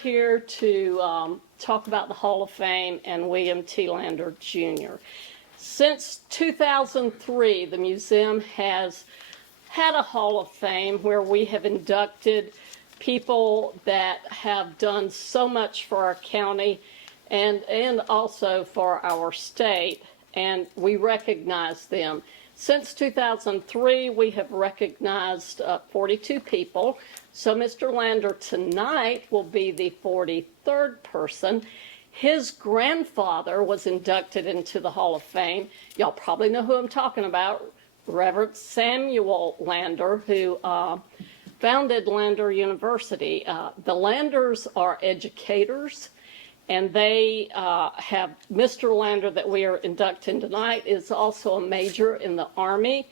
here to talk about the Hall of Fame and William T. Lander, Jr. Since 2003, the museum has had a Hall of Fame where we have inducted people that have done so much for our county and also for our state, and we recognize them. Since 2003, we have recognized 42 people. So Mr. Lander tonight will be the 43rd person. His grandfather was inducted into the Hall of Fame. Y'all probably know who I'm talking about, Reverend Samuel Lander, who founded Lander University. The Landers are educators, and they have Mr. Lander that we are inducting tonight is also a major in the Army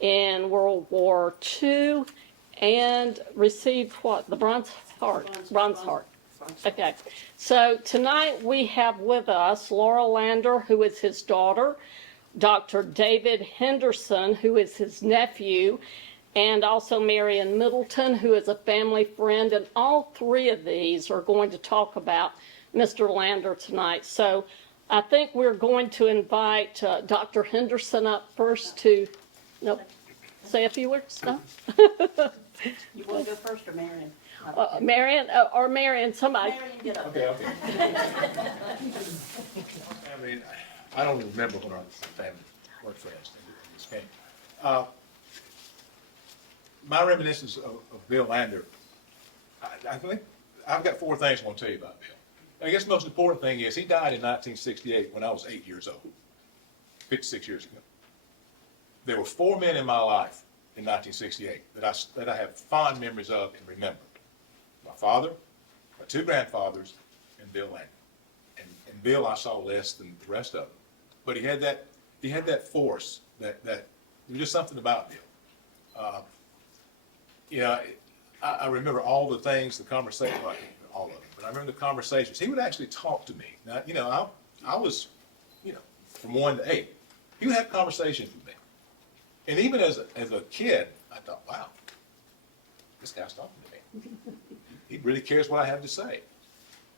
in World War II and received what? The Bronze Heart. Bronze Heart. Okay. So tonight we have with us Laura Lander, who is his daughter, Dr. David Henderson, who is his nephew, and also Marion Middleton, who is a family friend. And all three of these are going to talk about Mr. Lander tonight. So I think we're going to invite Dr. Henderson up first to say a few words. No? You want to go first or Marion? Marion, somebody. Marion, get up. Okay. I mean, I don't even remember when our family worked for us in this game. My reminiscence of Bill Lander, I think I've got four things I want to tell you about Bill. I guess the most important thing is he died in 1968 when I was 8 years old, 56 years ago. There were four men in my life in 1968 that I have fond memories of and remember. My father, my two grandfathers, and Bill Lander. And Bill I saw less than the rest of them. But he had that force, that there was just something about Bill. I remember all the things, the conversation, well, all of them, but I remember the conversations. He would actually talk to me. Now, I was, from 1 to 8. He would have conversations with me. And even as a kid, I thought, wow, this guy's talking to me. He really cares what I have to say.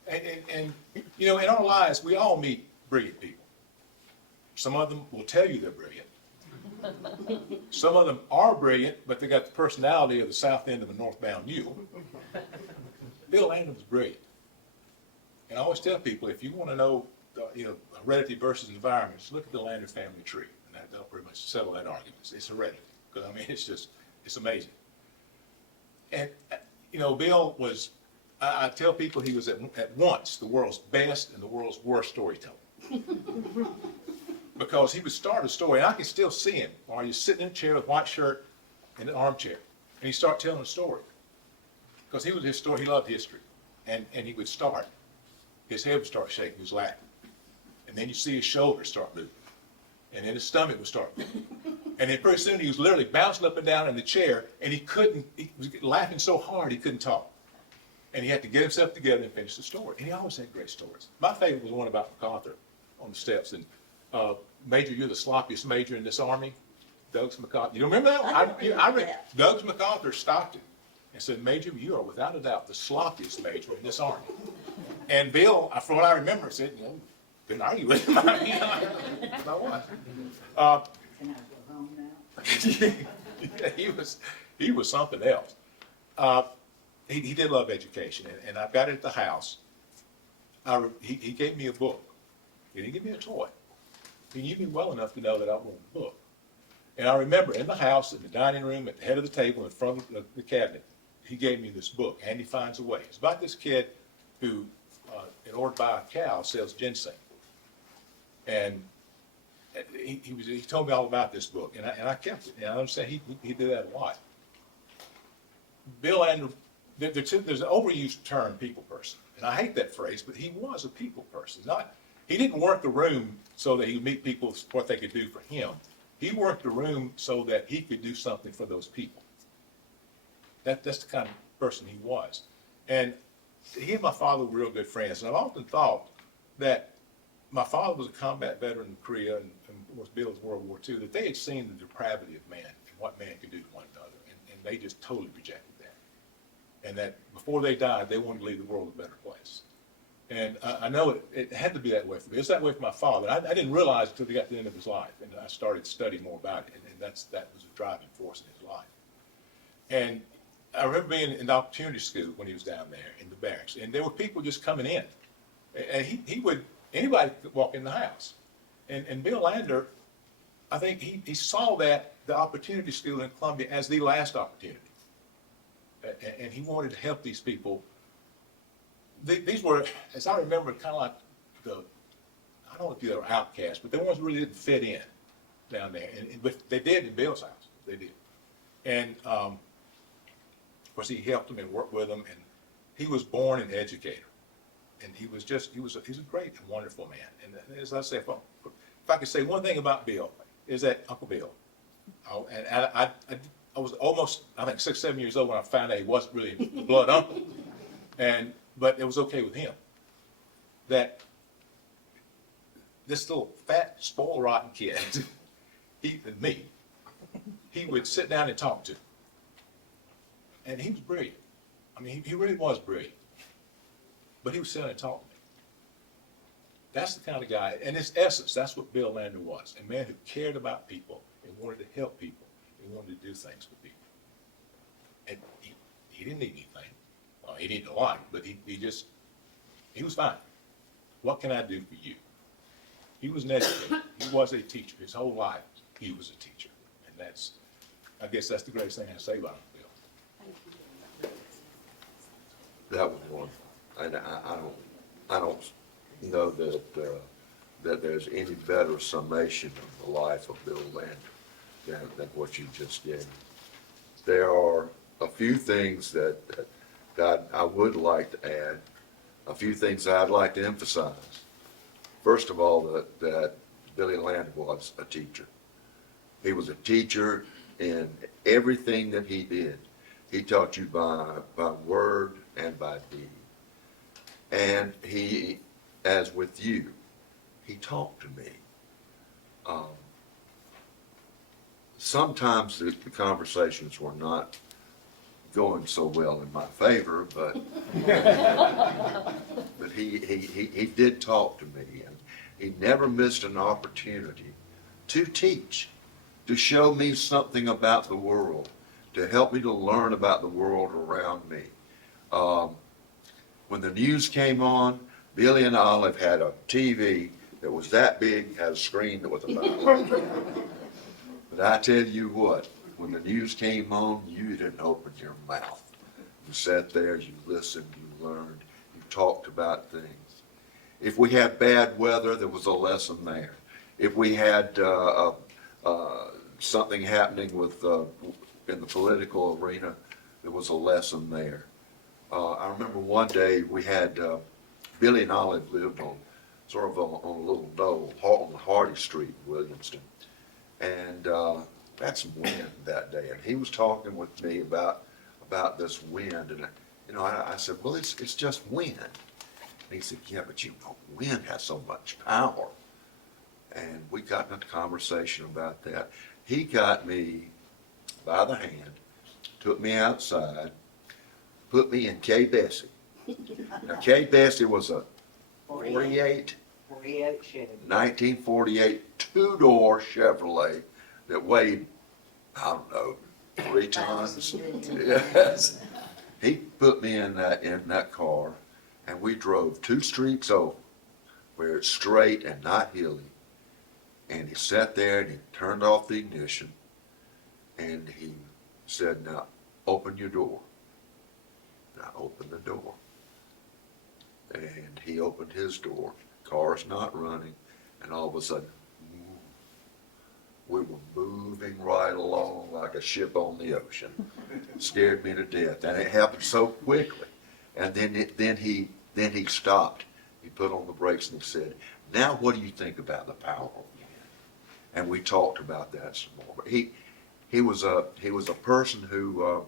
And in our lives, we all meet brilliant people. Some of them will tell you they're brilliant. Some of them are brilliant, but they got the personality of the south end of a northbound mule. Bill Lander was brilliant. And I always tell people, if you want to know, heredity versus environment, just look at the Lander family tree. And that'll pretty much settle that argument. It's heredity. Because, it's amazing. And, Bill was, I tell people he was at once the world's best and the world's worst storyteller. Because he would start a story, and I can still see him while he's sitting in a chair with a white shirt and an armchair, and he'd start telling a story. Because he loved history, and he would start. His head would start shaking, he was laughing. And then you see his shoulders start moving, and then his stomach would start moving. And then pretty soon he was literally bouncing up and down in the chair, and he was laughing so hard he couldn't talk. And he had to get himself together and finish the story. And he always had great stories. My favorite was one about MacArthur on the steps, and Major, you're the sloppiest major in this army. Douglas MacArthur. You remember that one? I read Douglas MacArthur stopped him and said, Major, you are without a doubt the sloppiest major in this army. And Bill, from what I remember, said, couldn't argue with him. I was. Can I go home now? He was something else. He did love education, and I've got it at the house. He gave me a book. He didn't give me a toy. He knew me well enough to know that I wanted a book. And I remember in the house, in the dining room, at the head of the table, in front of the cabinet, he gave me this book, Andy Finds a Way. It's about this kid who, in order to buy a cow, sells ginseng. And he told me all about this book, and I kept it. And I understand he did that a lot. Bill Lander, there's an overused term, people person. And I hate that phrase, but he was a people person. He didn't work the room so that he would meet people what they could do for him. He worked the room so that he could do something for those people. That's the kind of person he was. And he and my father were real good friends. And I've often thought that my father was a combat veteran in Korea and was Bill's World War II, that they had seen the depravity of man and what man could do to one another. And they just totally rejected that. and that before they died, they wanted to leave the world a better place. And I know it had to be that way for me. It's that way for my father. I didn't realize until he got to the end of his life, and I started studying more about it, and that was a driving force in his life. And I remember being in the opportunity school when he was down there in the barracks, and there were people just coming in, and he would, anybody could walk in the house. And Bill Lander, I think he saw that the opportunity school in Columbia as the last opportunity, and he wanted to help these people. These were, as I remember, kind of like I don't know if they were outcasts, but the ones who really didn't fit in down there. But they did in Bill's house. They did. And, of course, he helped them and worked with them. And he was born an educator. And he was a great and wonderful man. And as I say, if I could say one thing about Bill, is that Uncle Bill. And I was almost, I think, 6, 7 years old when I found out he wasn't really the blood uncle. But it was okay with him. That this little fat, spoiled, rotten kid, he would sit down and talk to. And he was brilliant. I mean, he really was brilliant. But he would sit down and talk to me. That's the kind of guy, in his essence, that's what Bill Lander was. A man who cared about people and wanted to help people and wanted to do things for people. And he didn't need anything. Well, he needed a lot, but he was fine. What can I do for you? He was an educator. He was a teacher. His whole life, he was a teacher. And I guess that's the greatest thing I say about him, Bill. That was one. And I don't know that there's any better summation of the life of Bill Lander than what you just gave. There are a few things that I would like to add, a few things I'd like to emphasize. First of all, that Billy Lander was a teacher. He was a teacher in everything that he did. He taught you by word and by deed. And he, as with you, he talked to me. Sometimes the conversations were not going so well in my favor, but but he did talk to me, and he never missed an opportunity to teach, to show me something about the world, to help me to learn about the world around me. When the news came on, Billy and Olive had a TV that was that big, had a screen that was about. But I tell you what, when the news came on, you didn't open your mouth. You sat there, you listened, you learned, you talked about things. If we had bad weather, there was a lesson there. If we had something happening in the political arena, there was a lesson there. I remember one day we had, Billy and Olive lived on a little knoll on Hardy Street in Williamston. And had some wind that day, and he was talking with me about this wind, and I said, well, it's just wind. And he said, yeah, but wind has so much power. And we got into conversation about that. He got me by the hand, took me outside, put me in K. Bessie. Now, K. Bessie was a 48 Chevy. 1948 two-door Chevrolet that weighed, I don't know, 3 tons. Yes. He put me in that car, and we drove 2 streets over, where it's straight and not hilly. And he sat there and he turned off the ignition, and he said, "Now open your door." And I opened the door, and he opened his door. Car's not running, and all of a sudden, we were moving right along like a ship on the ocean. It scared me to death, and it happened so quickly. And then he stopped. He put on the brakes and he said, "Now, what do you think about the power of wind?" And we talked about that some more. But he was a person who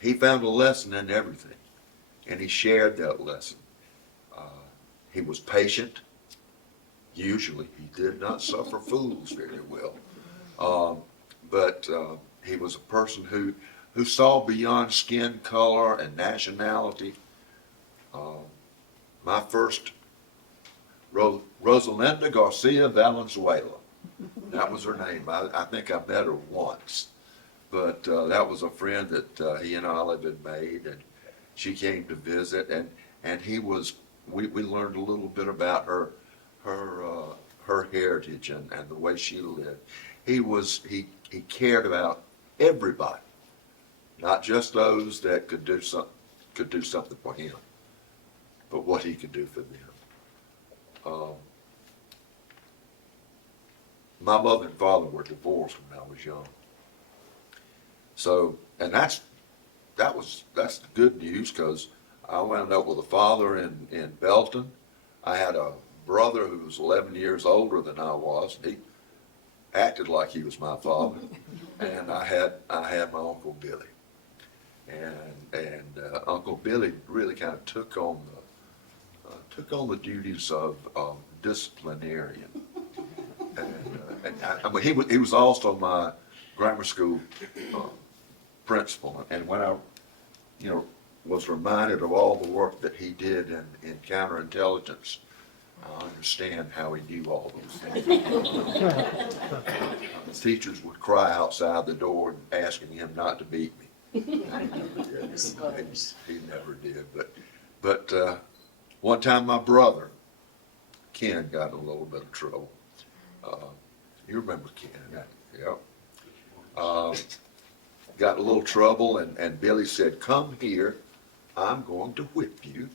he found a lesson in everything, and he shared that lesson. He was patient. Usually, he did not suffer fools very well. But he was a person who who saw beyond skin color and nationality. My first, Rosalinda Garcia Valenzuela. That was her name. I think I met her once, but that was a friend that he and Olive had made, and she came to visit, and we learned a little bit about her heritage and the way she lived. He cared about everybody, not just those that could do something for him, but what he could do for them. My mother and father were divorced when I was young. So, and that's the good news, because I wound up with a father in Belton. I had a brother who was 11 years older than I was. He acted like he was my father, and I had my Uncle Billy, and Uncle Billy really kind of took on the duties of disciplinarian, and I mean he was also my grammar school principal, and when I was reminded of all the work that he did in counterintelligence, I understand how he knew all those things. The teachers would cry outside the door asking him not to beat me. He never did. But one time my brother, Ken, got in a little bit of trouble. You remember Ken, yep. Got in a little trouble, and Billy said, "Come here, I'm going to whip you."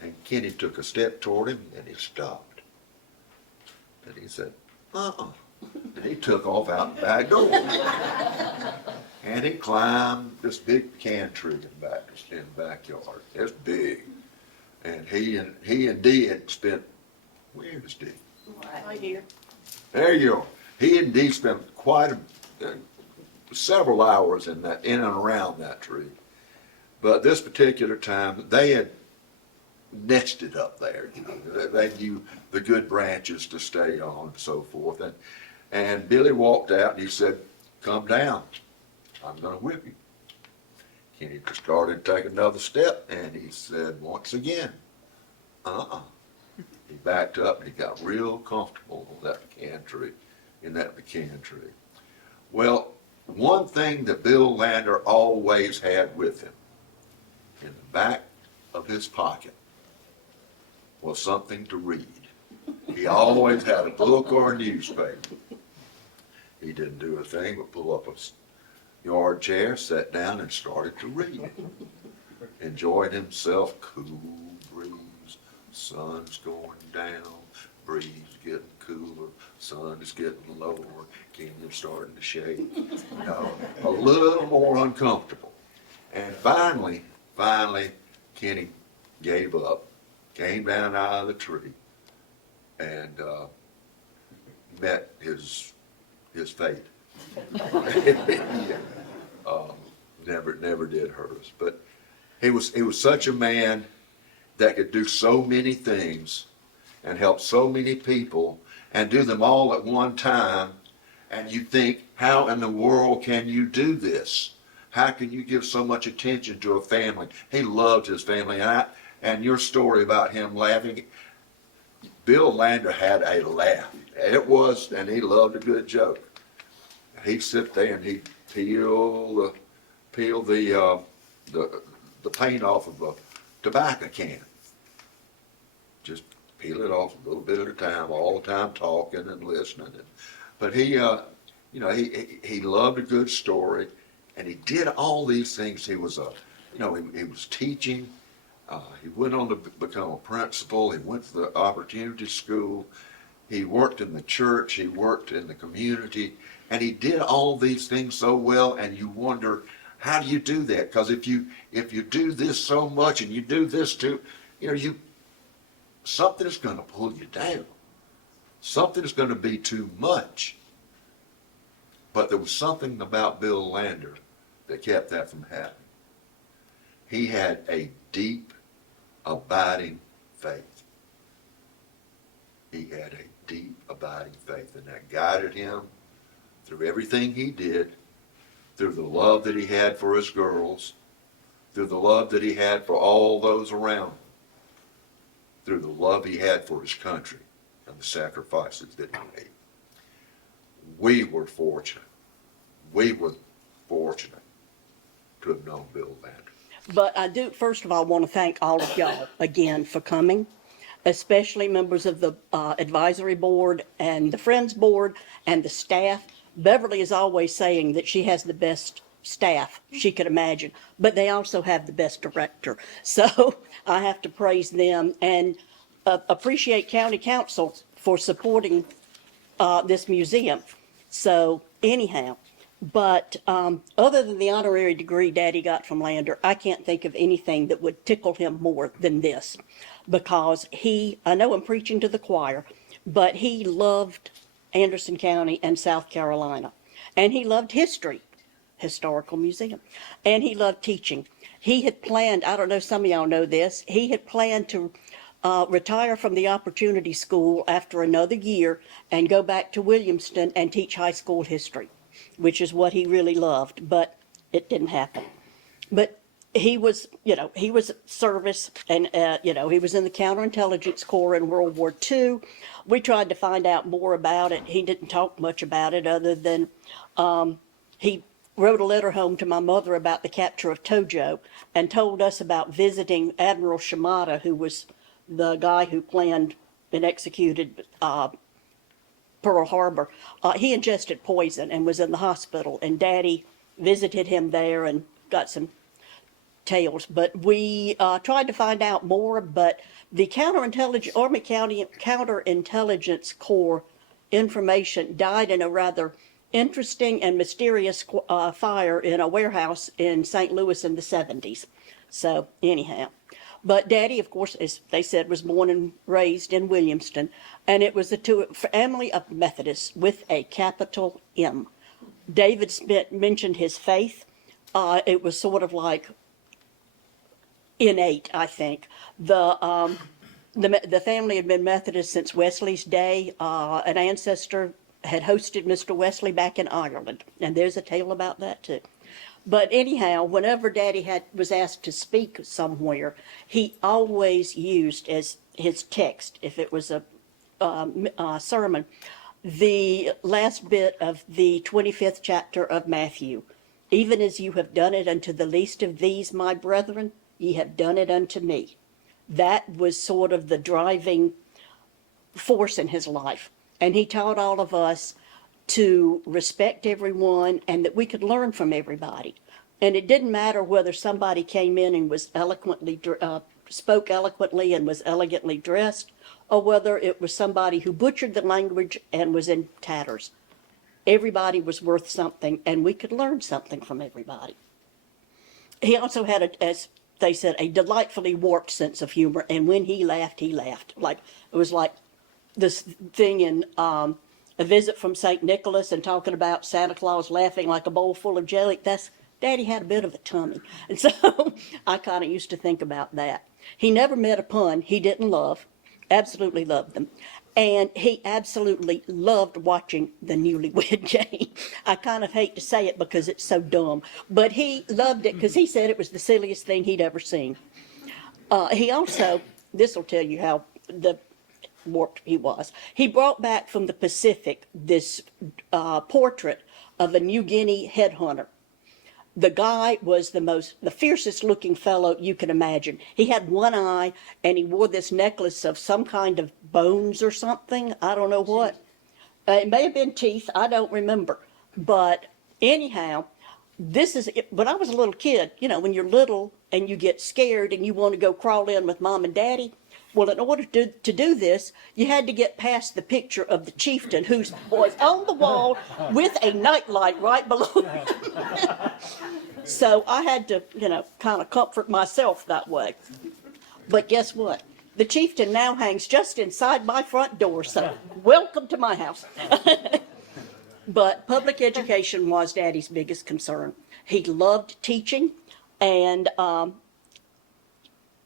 And Kenny took a step toward him, and he stopped. And he said, "Uh-uh." And he took off out the back door. And he climbed this big can tree in the backyard. It's big. And he and Dee had spent, where is Dee? Right here. There you are. He and Dee spent several hours in and around that tree. But this particular time, they had nested up there. They knew the good branches to stay on and so forth. And Billy walked out and he said, "Come down. I'm going to whip you." Kenny started to take another step, and he said once again, "Uh-uh." He backed up and he got real comfortable on that pecan tree, in that pecan tree. Well, one thing that Bill Lander always had with him in the back of his pocket was something to read. He always had a book or a newspaper. He didn't do a thing but pull up a yard chair, sat down, and started to read. Enjoyed himself, cool breeze, sun's going down, breeze getting cooler, sun is getting lower, Kenyon's starting to shake. A little more uncomfortable. And finally, Kenny gave up, came down out of the tree, and met his fate. Never did hurt us. But he was such a man that could do so many things and help so many people and do them all at one time. And you think, how in the world can you do this? How can you give so much attention to a family? He loved his family. And your story about him laughing, Bill Lander had a laugh. And he loved a good joke. He'd sit there and he'd peel the paint off of a tobacco can. Just peel it off a little bit at a time, all the time talking and listening. But he loved a good story, and he did all these things. He was he was teaching. He went on to become a principal. He went to the Opportunity School. He worked in the church. He worked in the community. And he did all these things so well, and you wonder, how do you do that? Because if you do this so much and you do this too, something is going to pull you down. Something is going to be too much. But there was something about Bill Lander that kept that from happening. He had a deep, abiding faith. He had a deep, abiding faith, and that guided him through everything he did, through the love that he had for his girls, through the love that he had for all those around him, through the love he had for his country and the sacrifices that he made. We were fortunate. We were fortunate to have known Bill Lander. But I do, first of all, want to thank all of y'all again for coming, especially members of the advisory board and the Friends Board and the staff. Beverly is always saying that she has the best staff she could imagine, but they also have the best director. So I have to praise them and appreciate County Council for supporting this museum. So anyhow, but other than the honorary degree Daddy got from Lander, I can't think of anything that would tickle him more than this, because I know I'm preaching to the choir, but he loved Anderson County and South Carolina, and he loved history, historical museum, and he loved teaching. He had planned, I don't know, some of y'all know this, he had planned to retire from the Opportunity School after another year and go back to Williamston and teach high school history, which is what he really loved, but it didn't happen. But he was service, and, he was in the Counterintelligence Corps in World War II. We tried to find out more about it. He didn't talk much about it other than he wrote a letter home to my mother about the capture of Tojo and told us about visiting Admiral Shimada, who was the guy who planned and executed Pearl Harbor. He ingested poison and was in the hospital, and Daddy visited him there and got some tales. But we tried to find out more, but the Army Counterintelligence Corps information died in a rather interesting and mysterious fire in a warehouse in St. Louis in the 70s. So anyhow. But Daddy, of course, as they said, was born and raised in Williamston, and it was a family of Methodists with a capital M. David mentioned his faith. It was sort of like innate, I think. The family had been Methodist since Wesley's day. An ancestor had hosted Mr. Wesley back in Ireland, and there's a tale about that too. But anyhow, whenever Daddy was asked to speak somewhere, he always used as his text, if it was a sermon, the last bit of the 25th chapter of Matthew. Even as you have done it unto the least of these, my brethren, ye have done it unto me. That was sort of the driving force in his life. And he taught all of us to respect everyone and that we could learn from everybody. And it didn't matter whether somebody came in and was spoke eloquently and was elegantly dressed, or whether it was somebody who butchered the language and was in tatters. Everybody was worth something, and we could learn something from everybody. He also had, as they said, a delightfully warped sense of humor, and when he laughed, he laughed. Like, it was like this thing in A Visit from St. Nicholas and talking about Santa Claus laughing like a bowl full of jelly. Daddy had a bit of a tummy. And so I kind of used to think about that. He never met a pun he didn't love, absolutely loved them. And he absolutely loved watching the Newlywed Game. I kind of hate to say it because it's so dumb, but he loved it because he said it was the silliest thing he'd ever seen. He also, this will tell you how warped he was. He brought back from the Pacific this portrait of a New Guinea headhunter. The guy was the fiercest looking fellow you can imagine. He had one eye and he wore this necklace of some kind of bones or something. I don't know what. It may have been teeth. I don't remember. But anyhow, when I was a little kid, when you're little and you get scared and you want to go crawl in with Mom and Daddy, well, in order to do this, you had to get past the picture of the chieftain who was on the wall with a nightlight right below him. So I had to, kind of comfort myself that way. But guess what? The chieftain now hangs just inside my front door, so welcome to my house. But public education was Daddy's biggest concern. He loved teaching and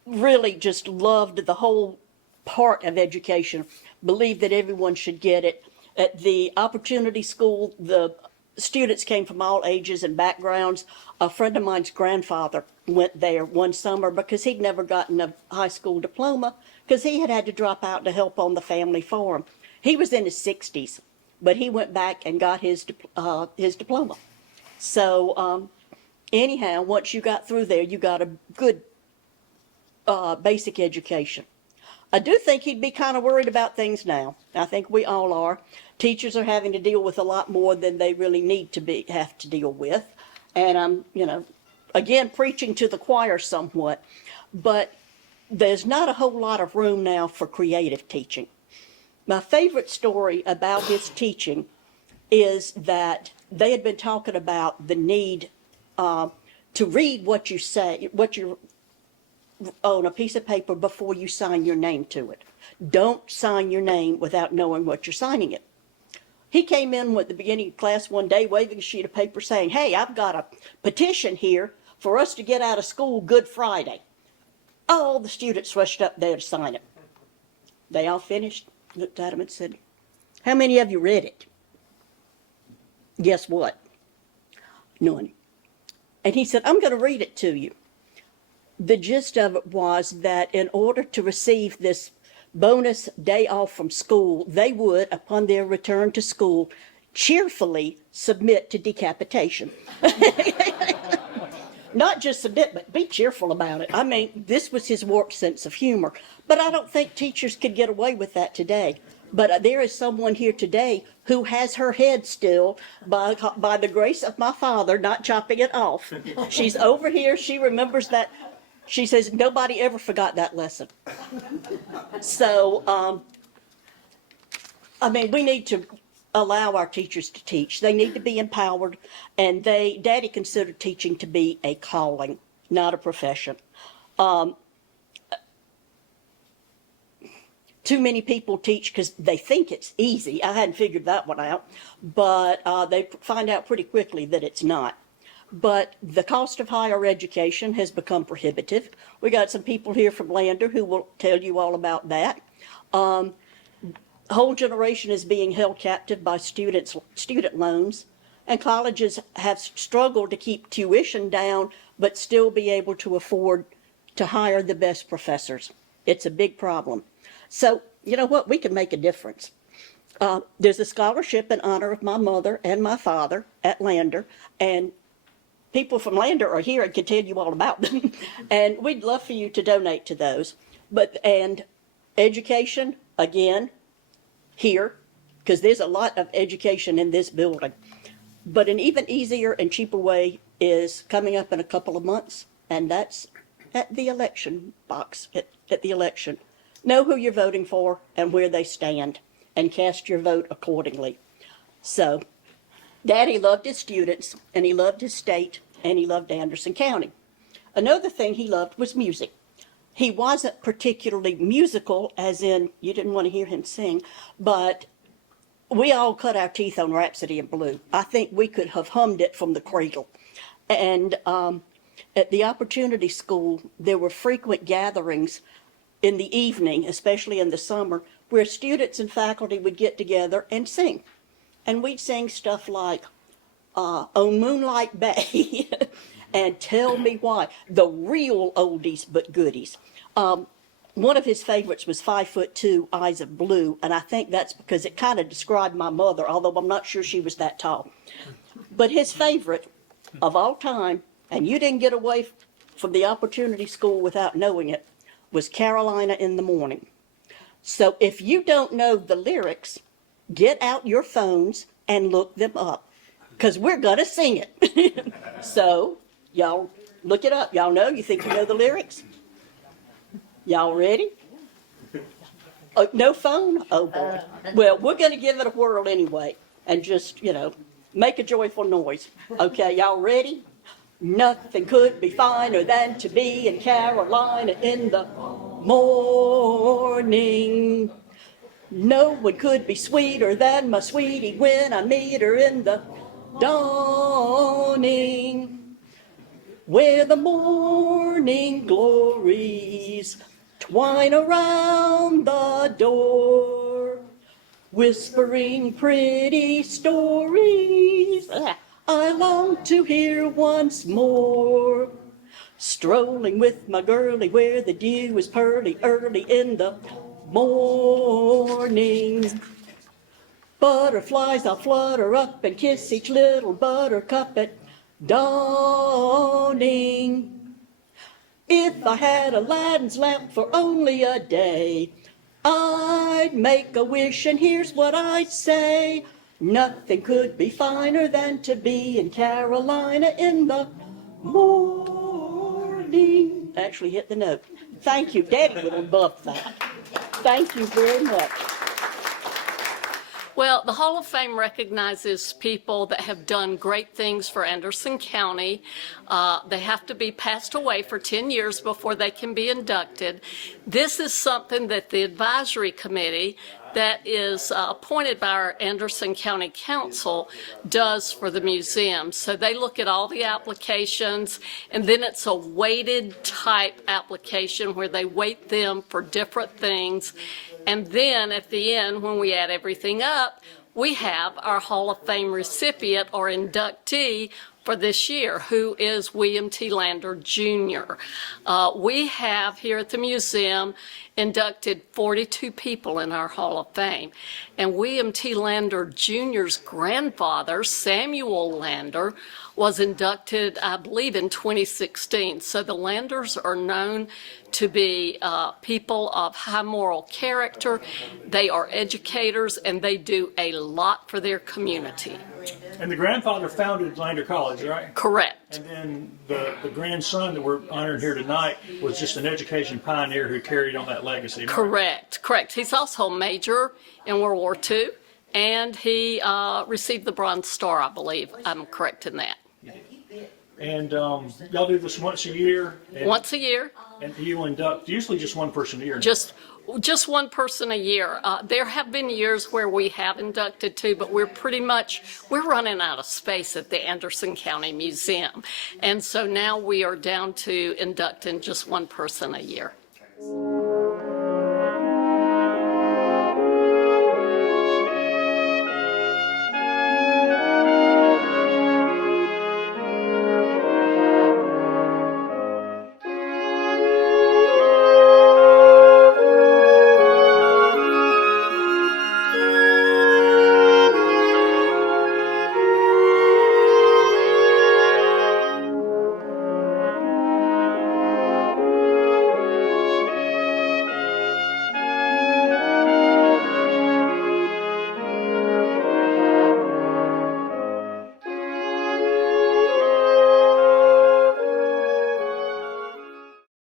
really just loved the whole part of education, believed that everyone should get it. At the Opportunity School, the students came from all ages and backgrounds. A friend of mine's grandfather went there one summer because he'd never gotten a high school diploma because he had to drop out to help on the family farm. He was in his 60s, but he went back and got his diploma. So anyhow, once you got through there, you got a good basic education. I do think he'd be kind of worried about things now. I think we all are. Teachers are having to deal with a lot more than they really need to have to deal with. And I'm, again, preaching to the choir somewhat. But there's not a whole lot of room now for creative teaching. My favorite story about his teaching is that they had been talking about the need to read what you say, what you on a piece of paper before you sign your name to it. Don't sign your name without knowing what you're signing it. He came in at the beginning of class one day waving a sheet of paper saying, "Hey, I've got a petition here for us to get out of school Good Friday." All the students rushed up there to sign it. They all finished, looked at him and said, "How many of you read it?" Guess what? None. And he said, "I'm going to read it to you." The gist of it was that in order to receive this bonus day off from school, they would, upon their return to school, cheerfully submit to decapitation. Not just submit, but be cheerful about it. I mean, this was his warped sense of humor. But I don't think teachers could get away with that today. But there is someone here today who has her head still, by the grace of my father, not chopping it off. She's over here. She remembers that. She says, nobody ever forgot that lesson. So, I mean, we need to allow our teachers to teach. They need to be empowered. And Daddy considered teaching to be a calling, not a profession. Too many people teach because they think it's easy. I hadn't figured that one out. But they find out pretty quickly that it's not. But the cost of higher education has become prohibitive. We got some people here from Lander who will tell you all about that. A whole generation is being held captive by student loans, and colleges have struggled to keep tuition down, but still be able to afford to hire the best professors. It's a big problem. So, you know what? We can make a difference. There's a scholarship in honor of my mother and my father at Lander, and people from Lander are here and can tell you all about them. And we'd love for you to donate to those. And education, again, here, because there's a lot of education in this building. But an even easier and cheaper way is coming up in a couple of months, and that's at the election box, at the election. Know who you're voting for and where they stand, and cast your vote accordingly. So, Daddy loved his students, and he loved his state, and he loved Anderson County. Another thing he loved was music. He wasn't particularly musical, as in you didn't want to hear him sing, but we all cut our teeth on Rhapsody in Blue. I think we could have hummed it from the cradle. And at the Opportunity School, there were frequent gatherings in the evening, especially in the summer, where students and faculty would get together and sing. And we'd sing stuff like, On Moonlight Bay, and Tell Me Why, the real oldies but goodies. One of his favorites was 5'2", Eyes of Blue, and I think that's because it kind of described my mother, although I'm not sure she was that tall. But his favorite of all time, and you didn't get away from the Opportunity School without knowing it, was Carolina in the Morning. So if you don't know the lyrics, get out your phones and look them up, because we're going to sing it. So, y'all look it up. Y'all know? You think you know the lyrics? Y'all ready? No phone? Oh, boy. Well, we're going to give it a whirl anyway, and just, make a joyful noise. Okay, y'all ready? Nothing could be finer than to be in Carolina in the morning. No one could be sweeter than my sweetie when I meet her in the dawning. Where the morning glories twine around the door. whispering pretty stories I long to hear once more. Strolling with my girlie where the dew is pearly early in the morning. Butterflies, I'll flutter up and kiss each little buttercup at dawning. If I had Aladdin's lamp for only a day, I'd make a wish and here's what I'd say. Nothing could be finer than to be in Carolina in the morning. Actually hit the note. Thank you. Daddy would have loved that. Thank you very much. Well, the Hall of Fame recognizes people that have done great things for Anderson County. They have to be passed away for 10 years before they can be inducted. This is something that the advisory committee that is appointed by our Anderson County Council does for the museum. So they look at all the applications, and then it's a weighted type application where they weight them for different things. And then at the end, when we add everything up, we have our Hall of Fame recipient or inductee for this year, who is William T. Lander, Jr. We have here at the museum inducted 42 people in our Hall of Fame. And William T. Lander, Jr.'s grandfather, Samuel Lander, was inducted, I believe, in 2016. So the Landers are known to be people of high moral character. They are educators, and they do a lot for their community. And the grandfather founded Lander College, right? Correct. And then the grandson that we're honoring here tonight was just an education pioneer who carried on that legacy. Correct. He's also a major in World War II, and he received the Bronze Star, I believe. I'm correct in that. And y'all do this once a year? Once a year. And you induct usually just one person a year? Just one person a year. There have been years where we have inducted two, but we're running out of space at the Anderson County Museum. And so now we are down to inducting just one person a year.